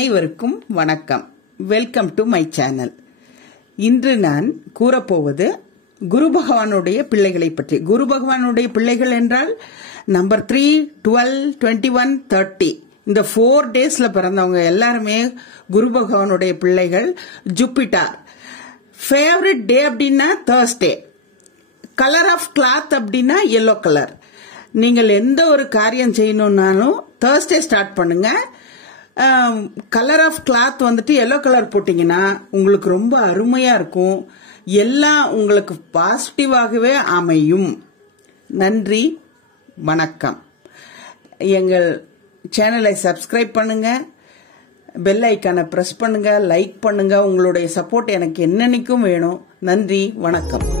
அனைவருக்கும் வணக்கம். Welcome to my channel. இன்று நான் கூறப்போவது குரு பகவானுடைய பிள்ளைகளை பற்றி. குரு பகவானுடைய பிள்ளைகள் என்றால் நம்பர் 3, 12, 21, 30 இந்த 4 டேஸ்ல பிறந்தவங்க எல்லாருமே குரு பகவானுடைய பிள்ளைகள். ஜூபிட்டர் ஃபேவரட் டே அப்படின்னா Thursday. கலர் ஆஃப் கிளாத் அப்படின்னா yellow கலர். நீங்கள் எந்த ஒரு காரியம் செய்யணும்னாலும் Thursday ஸ்டார்ட் பண்ணுங்க. கலர் ஆஃப் கிளாத் வந்துட்டு yellow கலர் போட்டீங்கன்னா உங்களுக்கு ரொம்ப அருமையா இருக்கும். எல்லாம் உங்களுக்கு பாசிட்டிவாகவே அமையும். நன்றி, வணக்கம். எங்கள் சேனலை சப்ஸ்கிரைப் பண்ணுங்க, பெல் ஐக்கானை பிரஸ் பண்ணுங்க, லைக் பண்ணுங்க. உங்களுடைய சப்போர்ட் எனக்கு என்னன்னைக்கும் வேணும். நன்றி, வணக்கம்.